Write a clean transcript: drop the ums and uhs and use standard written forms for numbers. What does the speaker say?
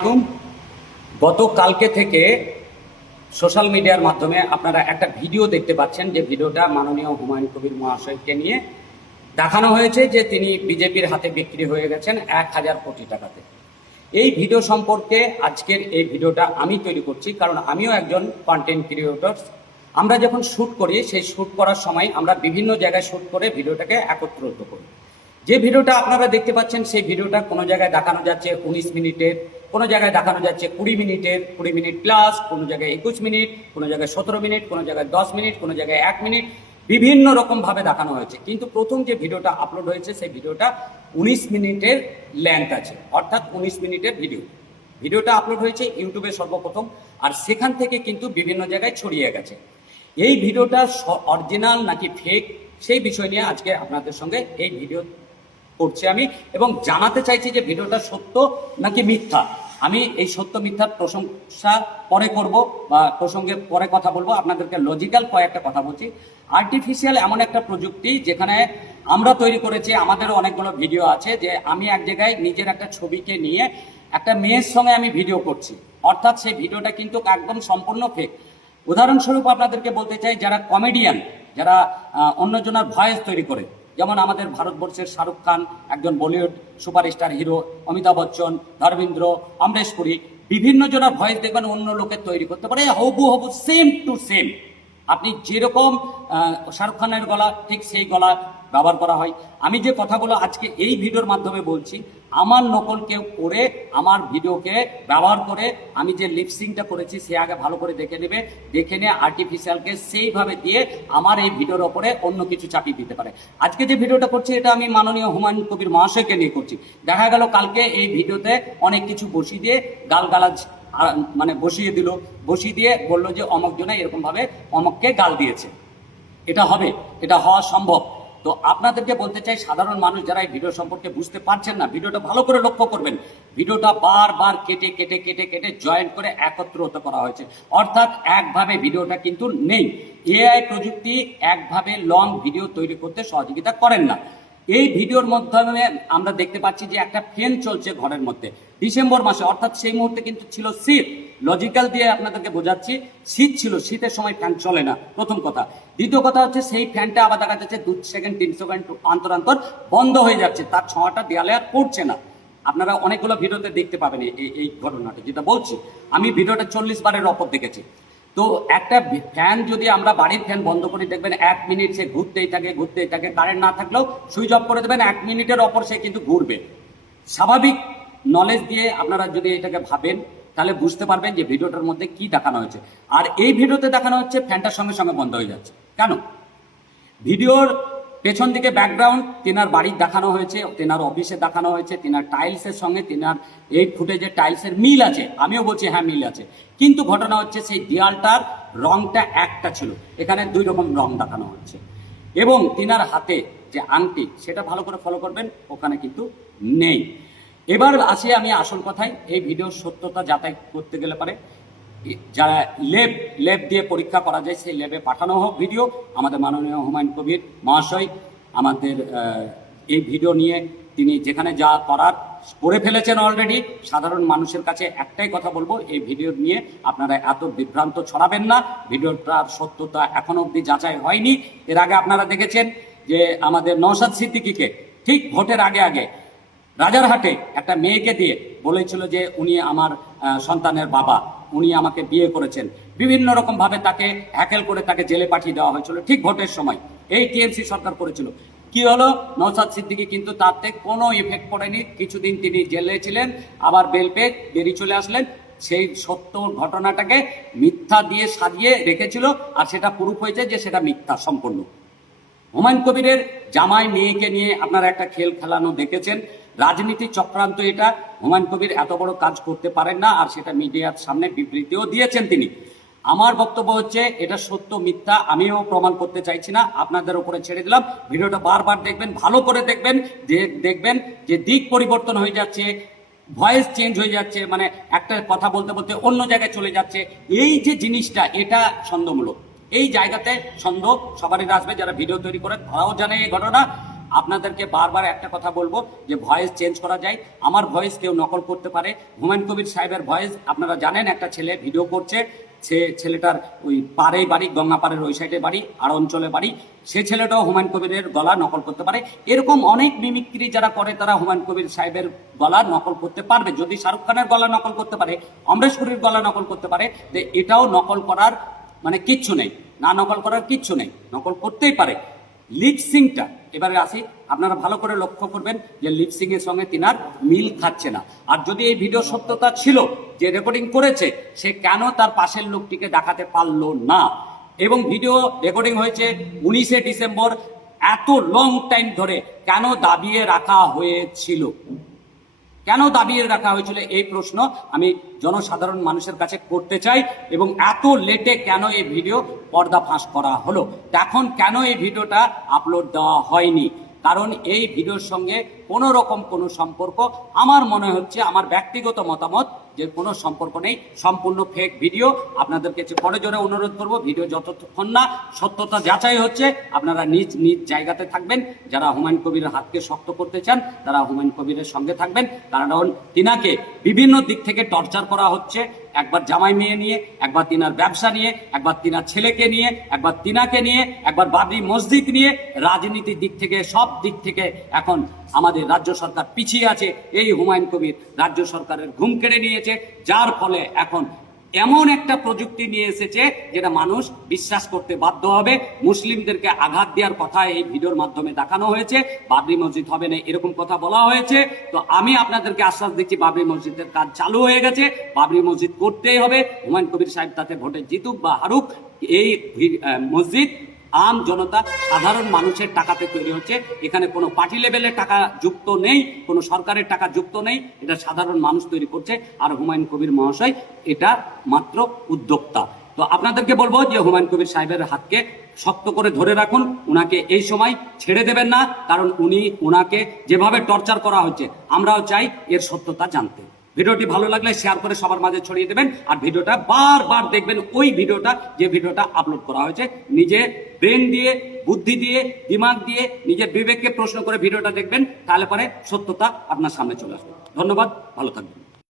এবং গতকালকে থেকে সোশ্যাল মিডিয়ার মাধ্যমে আপনারা একটা ভিডিও দেখতে পাচ্ছেন, যে ভিডিওটা মাননীয় হুমায়ুন কবির মহাশয়কে নিয়ে দেখানো হয়েছে যে তিনি বিজেপির হাতে বিক্রি হয়ে গেছেন 1,000 কোটি টাকাতে। এই ভিডিও সম্পর্কে আজকের এই ভিডিওটা আমি তৈরি করছি, কারণ আমিও একজন কন্টেন্ট ক্রিয়েটর। আমরা যখন শ্যুট করি, সেই শ্যুট করার সময় আমরা বিভিন্ন জায়গায় শ্যুট করে ভিডিওটাকে একত্রিত করি। যে ভিডিওটা আপনারা দেখতে পাচ্ছেন, সেই ভিডিওটা কোনো জায়গায় দেখানো যাচ্ছে 19 মিনিটের, কোনো জায়গায় দেখানো যাচ্ছে 20 মিনিটের, 20 মিনিট প্লাস, কোনো জায়গায় 21 মিনিট, কোনো জায়গায় 17 মিনিট, কোনো জায়গায় 10 মিনিট, কোনো জায়গায় 1 মিনিট, বিভিন্ন রকমভাবে দেখানো হয়েছে। কিন্তু প্রথম যে ভিডিওটা আপলোড হয়েছে, সেই ভিডিওটা 19 মিনিটের লেন্থ আছে, অর্থাৎ 19 মিনিটের ভিডিওটা আপলোড হয়েছে ইউটিউবে সর্বপ্রথম, আর সেখান থেকে কিন্তু বিভিন্ন জায়গায় ছড়িয়ে গেছে। এই ভিডিওটা অরিজিনাল নাকি ফেক, সেই বিষয় নিয়ে আজকে আপনাদের সঙ্গে এই ভিডিও করছি আমি, এবং জানাতে চাইছি যে ভিডিওটা সত্য নাকি মিথ্যা। আমি এই সত্য মিথ্যার প্রশংসা পরে করব, বা প্রসঙ্গে পরে কথা বলবো। আপনাদেরকে লজিক্যাল কয়েকটা কথা বলছি। আর্টিফিশিয়াল এমন একটা প্রযুক্তি যেখানে আমরা তৈরি করেছি, আমাদেরও অনেকগুলো ভিডিও আছে, যে আমি এক জায়গায় নিজের একটা ছবিকে নিয়ে একটা মেয়ের সঙ্গে আমি ভিডিও করছি, অর্থাৎ সেই ভিডিওটা কিন্তু একদম সম্পূর্ণ ফেক। উদাহরণস্বরূপ আপনাদেরকে বলতে চাই, যারা কমেডিয়ান, যারা অন্যজনের ভয়েস তৈরি করে, যেমন আমাদের ভারতবর্ষের শাহরুখ খান একজন বলিউড সুপারস্টার হিরো, অমিতাভ বচ্চন, ধর্মেন্দ্র, অমরেশ পুরী, বিভিন্ন জনের ভয়েস দেখবেন অন্য লোকের তৈরি করতে পারে, হবু হবু সেম টু সেম। আপনি যেরকম শাহরুখ খানের গলা, ঠিক সেই গলা ব্যবহার করা হয়। আমি যে কথাগুলো আজকে এই ভিডিওর মাধ্যমে বলছি, আমার নকল কেউ করে আমার ভিডিওকে ব্যবহার করে আমি যে লিপসিংটা করেছি, সে আগে ভালো করে দেখে নেবে, দেখে নিয়ে আর্টিফিশিয়ালকে সেইভাবে দিয়ে আমার এই ভিডিওর ওপরে অন্য কিছু চাপিয়ে দিতে পারে। আজকে যে ভিডিওটা করছি, এটা আমি মাননীয় হুমায়ুন কবির মহাশয়কে নিয়ে করছি। দেখা গেল কালকে এই ভিডিওতে অনেক কিছু বসিয়ে দিয়ে গালগালাজ মানে বসিয়ে দিয়ে বললো যে অমক জনে এরকম ভাবে অমককে গাল দিয়েছে। এটা হবে, এটা হওয়া সম্ভব। তো আপনাদেরকে বলতে চাই, সাধারণ মানুষ যারা এই ভিডিও সম্পর্কে বুঝতে পারছেন না, ভিডিওটা ভালো করে লক্ষ্য করবেন। ভিডিওটা বারবার কেটে কেটে কেটে কেটে জয়েন্ট করে একত্রিত করা হয়েছে, অর্থাৎ একভাবে ভিডিওটা কিন্তু নেই। এআই প্রযুক্তি একভাবে লং ভিডিও তৈরি করতে সহযোগিতা করেন না। এই ভিডিওর মাধ্যমে আমরা দেখতে পাচ্ছি যে একটা ফ্যান চলছে ঘরের মধ্যে ডিসেম্বর মাসে, অর্থাৎ সেই মুহূর্তে কিন্তু ছিল শীত। লজিক্যাল দিয়ে আপনাদেরকে বোঝাচ্ছি, শীত ছিল, শীতের সময় ফ্যান চলে না, প্রথম কথা। দ্বিতীয় কথা হচ্ছে, সেই ফ্যানটা আবার দেখা যাচ্ছে 2 সেকেন্ড 3 সেকেন্ড অন্তর অন্তর বন্ধ হয়ে যাচ্ছে, তার ছোঁয়াটা দেয়ালে আর পড়ছে না। আপনারা অনেকগুলো ভিডিওতে দেখতে পাবেন এই ঘটনাটা যেটা বলছি। আমি ভিডিওটা 40 বারের ওপর দেখেছি। তো একটা ফ্যান যদি আমরা বাড়ির ফ্যান বন্ধ করে, দেখবেন 1 মিনিট সে ঘুরতেই থাকে, কারেন্ট না থাকলেও সুইচ অফ করে দেবেন, 1 মিনিটের ওপর সে কিন্তু ঘুরবে। স্বাভাবিক নলেজ দিয়ে আপনারা যদি এটাকে ভাবেন, তাহলে বুঝতে পারবেন যে ভিডিওটার মধ্যে কি দেখানো হয়েছে। আর এই ভিডিওতে দেখানো হচ্ছে ফ্যানটার সঙ্গে সঙ্গে বন্ধ হয়ে যাচ্ছে কেন? ভিডিওর পেছন দিকে ব্যাকগ্রাউন্ড তেনার বাড়ির দেখানো হয়েছে, তেনার অফিসে দেখানো হয়েছে, তেনার টাইলসের সঙ্গে তেনার এই ফুটেজের টাইলসের মিল আছে। আমিও বলছি হ্যাঁ মিল আছে, কিন্তু ঘটনা হচ্ছে সেই দেয়ালটার রংটা একটা ছিল, এখানে 2 রকম রং দেখানো হচ্ছে। এবং তেনার হাতে যে আংটি, সেটা ভালো করে ফলো করবেন, ওখানে কিন্তু নেই। এবার আসি আমি আসল কথায়। এই ভিডিওর সত্যতা যাচাই করতে গেলে পারে যারা ল্যাব দিয়ে পরীক্ষা করা যায়, সেই ল্যাবে পাঠানো হোক ভিডিও। আমাদের মাননীয় হুমায়ুন কবির মহাশয় আমাদের এই ভিডিও নিয়ে তিনি যেখানে যা করার করে ফেলেছেন অলরেডি। সাধারণ মানুষের কাছে একটাই কথা বলবো, এই ভিডিও নিয়ে আপনারা এত বিভ্রান্ত ছড়াবেন না। ভিডিওটার সত্যতা এখনো অবধি যাচাই হয়নি। এর আগে আপনারা দেখেছেন যে আমাদের নওশাদ সিদ্দিকীকে ঠিক ভোটের আগে রাজারহাটে একটা মেয়েকে দিয়ে বলেছিল যে উনি আমার সন্তানের বাবা, উনি আমাকে বিয়ে করেছেন। বিভিন্ন রকম ভাবে তাকে হ্যাকেল করে তাকে জেলে পাঠিয়ে দেওয়া হয়েছিল ঠিক ভোটের সময়। এই টিএমসি সরকার করেছিল। কি হলো? নওশাদ সিদ্দিকী কিন্তু তাতে কোনো ইফেক্ট পড়েনি। কিছুদিন তিনি জেলে ছিলেন, আবার বেল পেয়ে বেরিয়ে চলে আসলেন। সেই সত্য ঘটনাটাকে মিথ্যা দিয়ে সাজিয়ে রেখেছিল, আর সেটা প্রুফ হয়েছে যে সেটা মিথ্যা সম্পূর্ণ। হুমায়ুন কবিরের জামাই মেয়েকে নিয়ে আপনারা একটা খেল খেলানো দেখেছেন। রাজনীতি চক্রান্ত এটা। হুমায়ুন কবির এত বড় কাজ করতে পারেন না, আর সেটা মিডিয়ার সামনে বিবৃতিও দিয়েছেন তিনি। আমার বক্তব্য হচ্ছে, এটা সত্য মিথ্যা আমিও প্রমাণ করতে চাইছি না, আপনাদের উপরে ছেড়ে দিলাম। ভিডিওটা বারবার দেখবেন, ভালো করে দেখবেন, দেখবেন যে দিক পরিবর্তন হয়ে যাচ্ছে, ভয়েস চেঞ্জ হয়ে যাচ্ছে, মানে একটা কথা বলতে বলতে অন্য জায়গায় চলে যাচ্ছে। এই যে জিনিসটা, এটা সন্দেহমূলক। এই জায়গাতে সন্দেহ সবারই আসবে, যারা ভিডিও তৈরি করে তারাও জানে এই ঘটনা। আপনাদেরকে বারবার একটা কথা বলবো যে ভয়েস চেঞ্জ করা যায়। আমার ভয়েস কেউ নকল করতে পারে। হুমায়ুন কবির সাহেবের ভয়েস আপনারা জানেন, একটা ছেলে ভিডিও করছে, সে ছেলেটার ওই পাড়ে বাড়ি, গঙ্গা পাড়ের ওই সাইডে বাড়ি, আর অঞ্চলে বাড়ি, সে ছেলেটাও হুমায়ুন কবিরের গলা নকল করতে পারে। এরকম অনেক মিমিক্রি যারা করে তারা হুমায়ুন কবির সাহেবের গলা নকল করতে পারবে। যদি শাহরুখ খানের গলা নকল করতে পারে, অমরেশ পুরীর গলা নকল করতে পারে, তো এটাও নকল করার মানে কিচ্ছু নেই, না নকল করার কিচ্ছু নেই, নকল করতেই পারে। লিপসিংটা এবারে আসি, আপনারা ভালো করে লক্ষ্য করবেন যে লিপসিং এর সঙ্গে তিনার মিল খাচ্ছে না। আর যদি এই ভিডিও সত্যতা ছিল, যে রেকর্ডিং করেছে সে কেন তার পাশের লোকটিকে দেখাতে পারলো না? এবং ভিডিও রেকর্ডিং হয়েছে 19শে ডিসেম্বর, এত লং টাইম ধরে কেন দাবিয়ে রাখা হয়েছিল? কেন দাবিয়ে রাখা হয়েছিল এই প্রশ্ন আমি জনসাধারণ মানুষের কাছে করতে চাই। এবং এত লেটে কেন এই ভিডিও পর্দা ফাঁস করা হলো, এখন কেন এই ভিডিওটা আপলোড দেওয়া হয়নি? কারণ এই ভিডিওর সঙ্গে কোনো রকম কোনো সম্পর্ক, আমার মনে হচ্ছে, আমার ব্যক্তিগত মতামত, যে কোনো সম্পর্ক নেই, সম্পূর্ণ ফেক ভিডিও। আপনাদেরকে করে জোরে অনুরোধ করব, ভিডিও যতক্ষণ না সত্যতা যাচাই হচ্ছে আপনারা নিজ নিজ জায়গাতে থাকবেন। যারা হুমায়ুন কবিরের হাতকে শক্ত করতে চান তারা হুমায়ুন কবিরের সঙ্গে থাকবেন, কারণ তিনাকে বিভিন্ন দিক থেকে টর্চার করা হচ্ছে। একবার জামাই মেয়ে নিয়ে, একবার তিনার ব্যবসা নিয়ে, একবার তিনার ছেলেকে নিয়ে, একবার তিনাকে নিয়ে, একবার বাবরি মসজিদ নিয়ে, রাজনীতির দিক থেকে, সব দিক থেকে এখন আমাদের রাজ্য সরকার পিছিয়ে আছে। এই হুমায়ুন কবির রাজ্য সরকারের ঘুম কেড়ে নিয়েছে, যার ফলে এখন এমন একটা প্রযুক্তি নিয়ে এসেছে যেটা মানুষ বিশ্বাস করতে বাধ্য হবে। মুসলিমদেরকে আঘাত দেওয়ার কথা এই ভিডিওর মাধ্যমে দেখানো হয়েছে, বাবরি মসজিদ হবে না এরকম কথা বলা হয়েছে। তো আমি আপনাদেরকে আশ্বাস দিচ্ছি, বাবরি মসজিদের কাজ চালু হয়ে গেছে, বাবরি মসজিদ করতেই হবে। হুমায়ুন কবির সাহেব তাতে ভোটে জিতুক বা হারুক, এই মসজিদ আম জনতা, সাধারণ মানুষের টাকাতে তৈরি হচ্ছে। এখানে কোনো পার্টি লেভেলের টাকা যুক্ত নেই, কোনো সরকারের টাকা যুক্ত নেই, এটা সাধারণ মানুষ তৈরি করছে। আর হুমায়ুন কবির মহাশয় এটা মাত্র উদ্যোক্তা। তো আপনাদেরকে বলবো যে হুমায়ুন কবির সাহেবের হাতকে শক্ত করে ধরে রাখুন, উনাকে এই সময় ছেড়ে দেবেন না, কারণ উনাকে যেভাবে টর্চার করা হচ্ছে আমরাও চাই এর সত্যতা জানতে। ভিডিওটি ভালো লাগলে শেয়ার করে সবার মাঝে ছড়িয়ে দেবেন, আর ভিডিওটা বারবার দেখবেন, ওই ভিডিওটা যে ভিডিওটা আপলোড করা হয়েছে। নিজে ব্রেন দিয়ে, বুদ্ধি দিয়ে, দিমাগ দিয়ে, নিজের বিবেককে প্রশ্ন করে ভিডিওটা দেখবেন, তাহলে পরে সত্যতা আপনার সামনে চলে আসবে। ধন্যবাদ, ভালো থাকবেন।